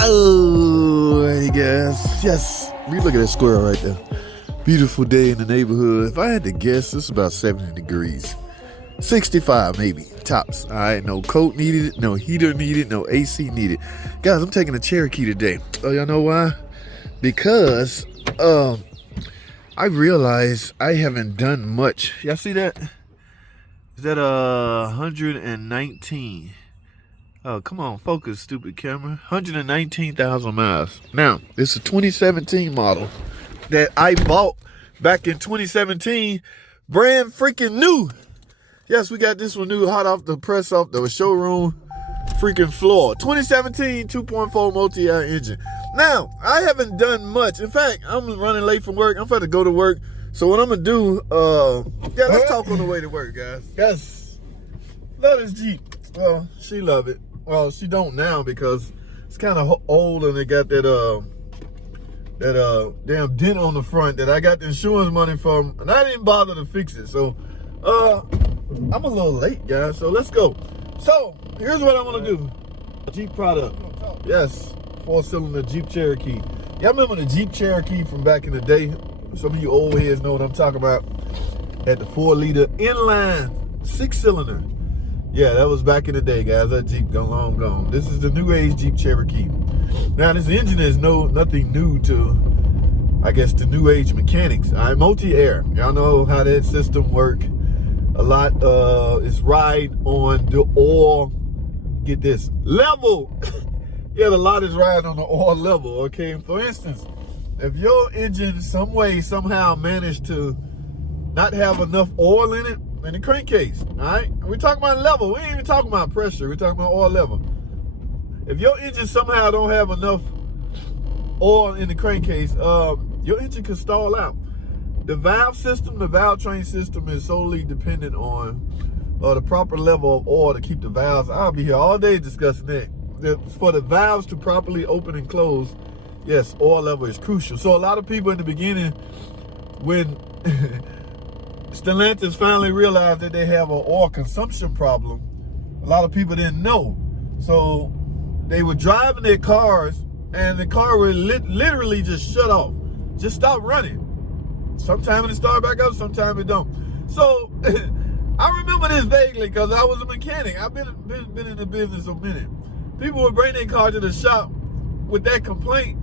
Oh, hey guys. Yes, look at that squirrel right there. Beautiful day in the neighborhood. If I had to guess, it's about 70 degrees. 65 maybe, tops. All right, no coat needed, no heater needed, no AC needed. Guys, I'm taking a Cherokee today. Oh, y'all know why? Because I realized I haven't done much. Y'all see that? Is that 119? Oh, come on, focus, stupid camera. 119,000 miles. Now, it's a 2017 model that I bought back in 2017, brand freaking new. Yes, we got this one new, hot off the press, off the showroom freaking floor. 2017 2.4 multi-air engine. Now, I haven't done much. In fact, I'm running late from work. I'm about to go to work. So what I'm gonna do, let's talk on the way to work, guys. Yes, love this Jeep. Well, she love it. Well, she don't now because it's kind of old and it got that damn dent on the front that I got the insurance money from, and I didn't bother to fix it. So, I'm a little late, guys. So let's go. So here's what I want to do. Jeep product. Yes, 4-cylinder Jeep Cherokee. Y'all remember the Jeep Cherokee from back in the day? Some of you old heads know what I'm talking about. Had the 4-liter inline 6-cylinder. Yeah, that was back in the day, guys. That Jeep gone long gone. This is the new age Jeep Cherokee. Now, this engine is nothing new to, I guess, the new age mechanics. All right, multi-air. Y'all know how that system work. A lot is ride on the oil. Get this, level. Yeah, the lot is riding on the oil level, okay? For instance, if your engine some way, somehow managed to not have enough oil in it, in the crankcase, all right? We're talking about level. We ain't even talking about pressure. We're talking about oil level. If your engine somehow don't have enough oil in the crankcase, your engine could stall out. The valve system, the valve train system is solely dependent on the proper level of oil to keep the valves. I'll be here all day discussing that. For the valves to properly open and close, yes, oil level is crucial. So a lot of people in the beginning, when Stellantis finally realized that they have an oil consumption problem, a lot of people didn't know. So they were driving their cars and the car would literally just shut off, just stop running. Sometimes it start back up, sometimes it don't. So I remember this vaguely because I was a mechanic. I've been in the business a minute. People would bring their car to the shop with that complaint,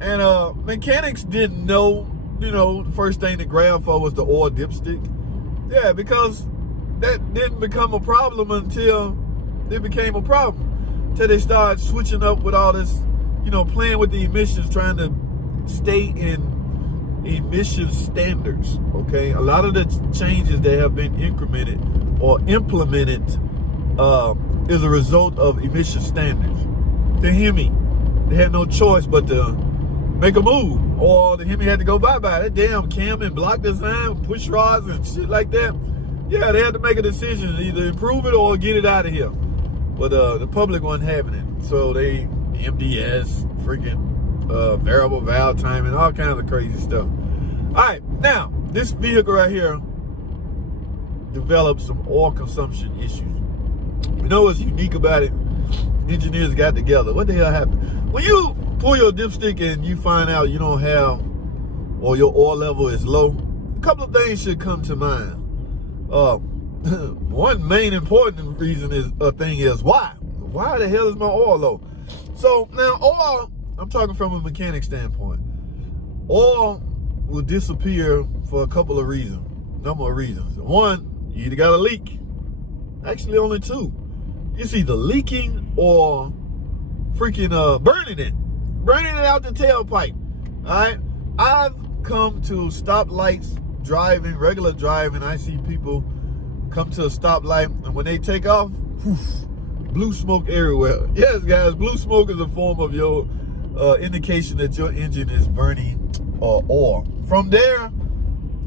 and mechanics didn't know, the first thing to grab for was the oil dipstick. Yeah, because that didn't become a problem until it became a problem. Until they started switching up with all this, playing with the emissions, trying to stay in emission standards, okay? A lot of the changes that have been incremented or implemented is a result of emission standards. The Hemi, they had no choice but to make a move, or the Hemi had to go bye-bye. That damn cam and block design, push rods and shit like that. Yeah, they had to make a decision to either improve it or get it out of here. But the public wasn't having it. So they, MDS, freaking variable valve timing, all kinds of crazy stuff. All right, now, this vehicle right here developed some oil consumption issues. You know what's unique about it? Engineers got together. What the hell happened? When you pull your dipstick and you find out you don't have, or your oil level is low, a couple of things should come to mind. One main important reason is why? Why the hell is my oil low? So now oil, I'm talking from a mechanic standpoint. Oil will disappear for a couple of reasons, number of reasons. One, you either got a leak. Actually, only two. It's either leaking or freaking burning it out the tailpipe. All right, I've come to stoplights driving, regular driving. I see people come to a stoplight, and when they take off, whoosh, blue smoke everywhere. Yes, guys, blue smoke is a form of your indication that your engine is burning oil. From there,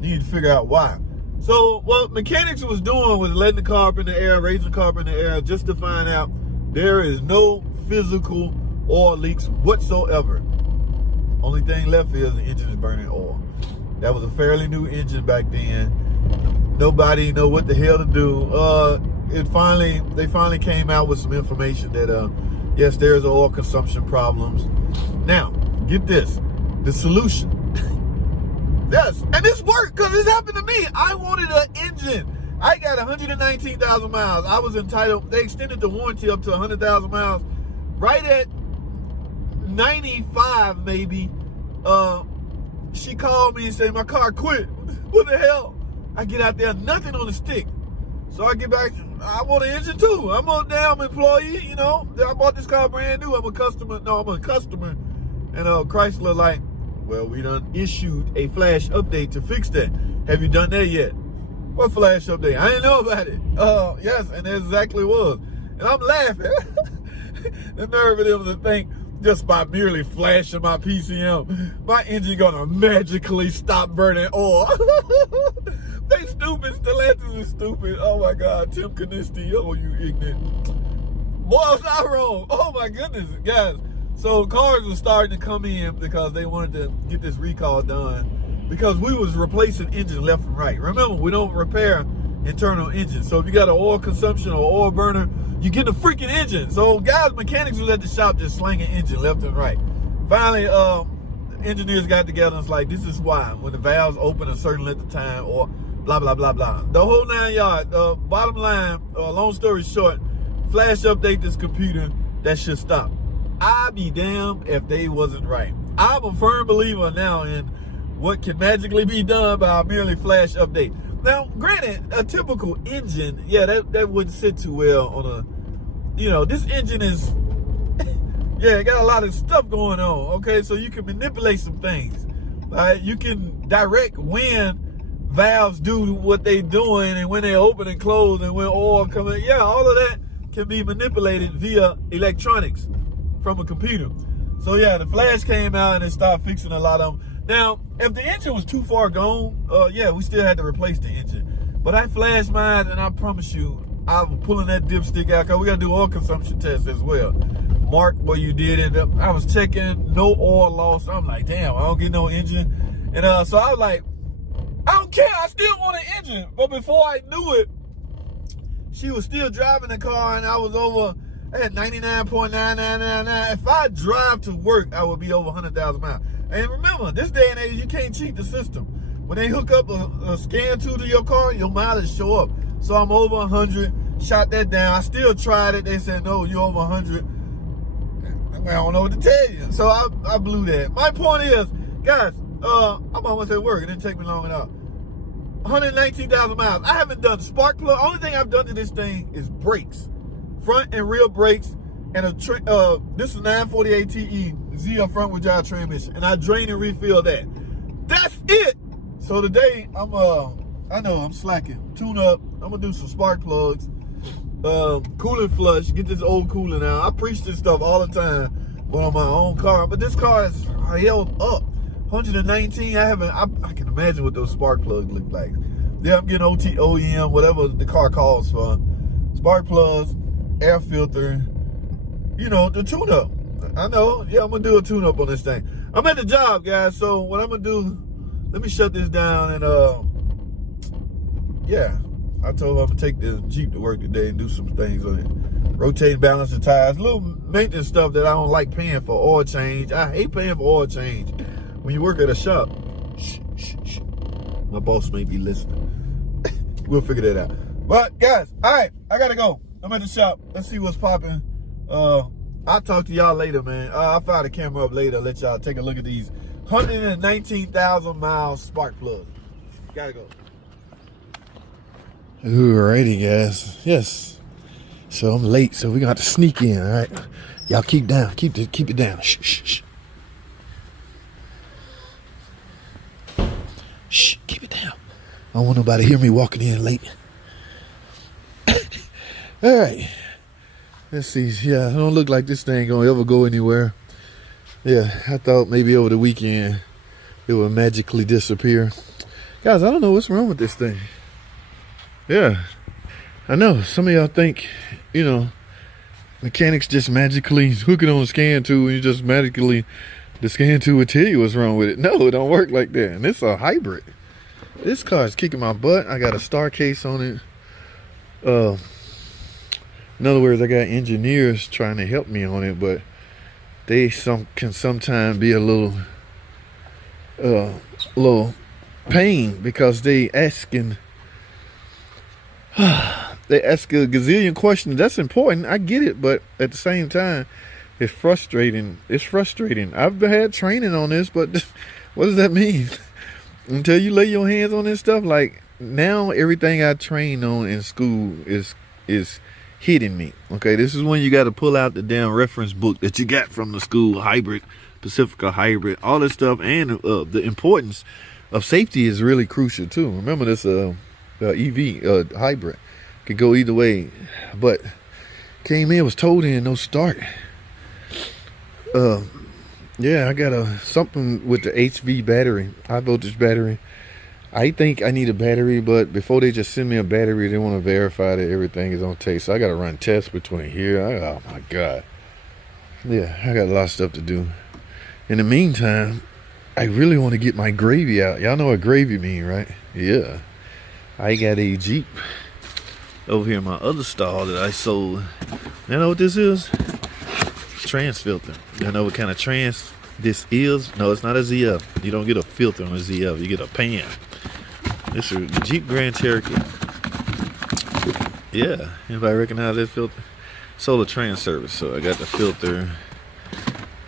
you need to figure out why. So what mechanics was doing was letting the car up in the air, raising the car up in the air, just to find out there is no physical oil leaks whatsoever. Only thing left is the engine is burning oil. That was a fairly new engine back then. Nobody know what the hell to do. They finally came out with some information that yes, there's oil consumption problems. Now, get this, the solution. Yes, and this worked because this happened to me. I wanted an engine. I got 119,000 miles. I was entitled, they extended the warranty up to 100,000 miles. Right at 95 maybe, she called me and said, my car quit. What the hell? I get out there, nothing on the stick. So I get back, I want an engine too. I'm a damn employee, you know. I bought this car brand new. I'm a customer. And Chrysler like, well, we done issued a flash update to fix that. Have you done that yet? What flash update? I didn't know about it. Yes, and that's exactly what it was. And I'm laughing. The nerve of them to think just by merely flashing my PCM, my engine gonna magically stop burning oil. They stupid. Stellantis is stupid. Oh my God, Tim Kanisti, oh you ignorant. Boy, was I wrong. Oh my goodness, guys. So cars were starting to come in because they wanted to get this recall done because we was replacing engines left and right. Remember, we don't repair internal engines. So if you got an oil consumption or oil burner, you get the freaking engine. So guys, mechanics was at the shop just slinging engine left and right. Finally, engineers got together and was like, this is why. When the valves open a certain length of time or blah, blah, blah, blah. The whole 9 yards. Bottom line, long story short, flash update this computer, that should stop. I'd be damned if they wasn't right. I'm a firm believer now in what can magically be done by a merely flash update. Now, granted, a typical engine, yeah, that wouldn't sit too well on a, you know, this engine is, yeah, it got a lot of stuff going on, okay? So you can manipulate some things, right? You can direct when valves do what they doing and when they open and close and when oil coming. Yeah, all of that can be manipulated via electronics from a computer. So yeah, the flash came out and it started fixing a lot of them. Now, if the engine was too far gone, yeah, we still had to replace the engine. But I flashed mine, and I promise you, I was pulling that dipstick out because we got to do oil consumption tests as well. Mark where you did it. I was checking, no oil loss. I'm like, damn, I don't get no engine. And so I was like, I don't care, I still want an engine. But before I knew it, she was still driving the car, and I was over, I had 99.9999. If I drive to work, I would be over 100,000 miles. And remember, this day and age, you can't cheat the system. When they hook up a scan tool to your car, your mileage show up. So I'm over 100, shot that down. I still tried it. They said, no, you're over 100. I don't know what to tell you. So I blew that. My point is, guys, I'm almost at work. It didn't take me long enough. 119,000 miles. I haven't done spark plug. Only thing I've done to this thing is brakes. Front and rear brakes. And this is 948 TE ZL front wheel drive transmission, and I drain and refill that. That's it. So today I know I'm slacking. Tune up. I'm gonna do some spark plugs, coolant flush. Get this old coolant out. I preach this stuff all the time, but on my own car. But this car is held up. 119. I can imagine what those spark plugs look like. Yeah, I'm getting OEM, whatever the car calls for. Spark plugs, air filter. You know, the tune-up. I know. Yeah, I'm going to do a tune-up on this thing. I'm at the job, guys. So what I'm going to do, let me shut this down. And, yeah, I told her I'm going to take the Jeep to work today and do some things on it. Rotate, balance the tires. Little maintenance stuff that I don't like paying for. Oil change. I hate paying for oil change when you work at a shop. Shh, shh, shh. My boss may be listening. We'll figure that out. But, guys, all right, I got to go. I'm at the shop. Let's see what's popping. I'll talk to y'all later, man. I'll fire the camera up later, let y'all take a look at these 119,000 mile spark plugs. Gotta go. Alrighty, guys. Yes. So I'm late, so we're gonna have to sneak in, all right? Y'all keep down. Keep it down. Shh, shh, shh. Shh, keep it down. I don't want nobody to hear me walking in late. All right. Let's see. Yeah, it don't look like this thing gonna ever go anywhere. Yeah, I thought maybe over the weekend it would magically disappear. Guys, I don't know what's wrong with this thing. Yeah, I know. Some of y'all think, you know, mechanics just magically hook it on a scan tool and you just magically The scan tool would tell you what's wrong with it. No, it don't work like that. And it's a hybrid. This car is kicking my butt. I got a star case on it. In other words, I got engineers trying to help me on it, but they can sometimes be a little pain because they ask a gazillion questions. That's important. I get it, but at the same time, it's frustrating. It's frustrating. I've had training on this, but what does that mean? Until you lay your hands on this stuff, like now everything I trained on in school is hitting me. Okay, this is when you got to pull out the damn reference book that you got from the school, hybrid, Pacifica hybrid, all this stuff, and the importance of safety is really crucial too. Remember this EV hybrid could go either way, but came in, was told in, no start. Yeah, I got something with the HV battery, high voltage battery. I think I need a battery, but before they just send me a battery, they want to verify that everything is on tape. So I got to run tests between here. Oh my God. Yeah, I got a lot of stuff to do. In the meantime, I really want to get my gravy out. Y'all know what gravy mean, right? Yeah. I got a Jeep over here in my other stall that I sold. You know what this is? Trans filter. You know what kind of trans this is? No, it's not a ZF. You don't get a filter on a ZF. You get a pan. This is a Jeep Grand Cherokee. Yeah, anybody recognize that filter? Solar trans service. So I got the filter.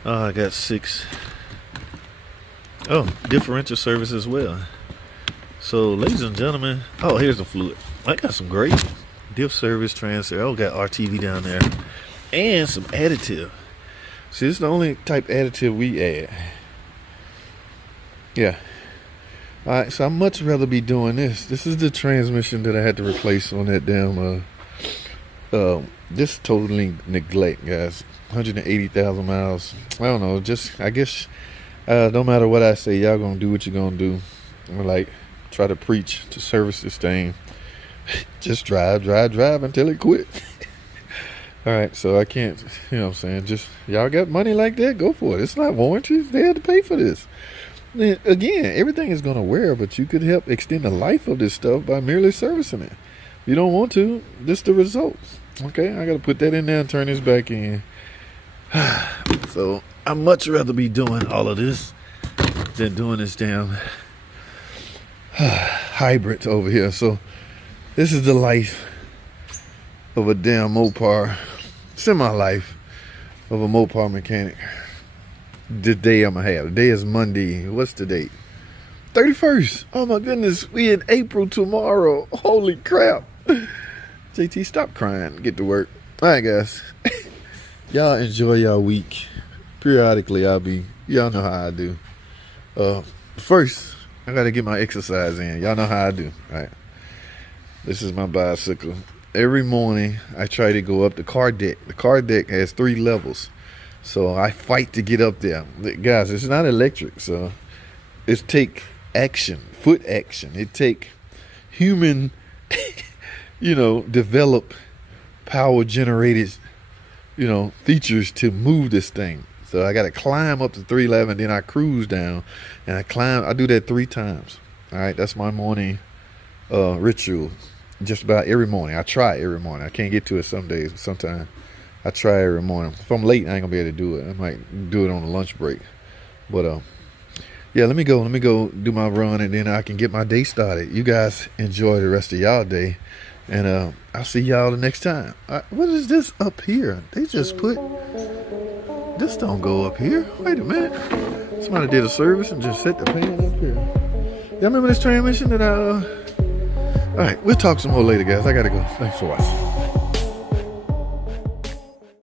I got 6. Oh, differential service as well. So, ladies and gentlemen, oh, here's the fluid. I got some great diff service transfer. Oh, got RTV down there, and some additive. See, this is the only type additive we add. Yeah. All right, so I'd much rather be doing this. This is the transmission that I had to replace on that damn. This totally neglect, guys. 180,000 miles. I don't know. Just, I guess, no matter what I say, y'all gonna do what you're gonna do. I'm like, try to preach to service this thing. Just drive until it quit. All right, so I can't, you know what I'm saying, just, y'all got money like that, go for it. It's not warranties. They had to pay for this. Then, again, everything is going to wear, but you could help extend the life of this stuff by merely servicing it. If you don't want to, this the results. Okay, I got to put that in there and turn this back in. So, I'd much rather be doing all of this than doing this damn hybrid over here. So, this is the life of a damn Mopar, semi-life of a Mopar mechanic. The day I'm gonna have. The day is Monday. What's the date? 31st. Oh my goodness, we in April tomorrow. Holy crap. JT, stop crying. Get to work. All right, guys. Y'all enjoy y'all week. Periodically, y'all know how I do. First, I gotta get my exercise in. Y'all know how I do, right? This is my bicycle. Every morning, I try to go up the car deck. The car deck has 3 levels. So I fight to get up there. Guys, it's not electric. So it take action, foot action. It take human, develop power generated, features to move this thing. So I got to climb up to 311, then I cruise down and I do that 3 times. All right. That's my morning ritual. Just about every morning. I try every morning. I can't get to it some days, but sometimes I try every morning. If I'm late, I ain't gonna be able to do it. I might do it on a lunch break. But yeah, let me go do my run and then I can get my day started. You guys enjoy the rest of y'all day. And I'll see y'all the next time. What is this up here? They just put this don't go up here. Wait a minute. Somebody did a service and just set the pan up here. Y'all remember this transmission that all right, we'll talk some more later, guys. I gotta go. Thanks for watching.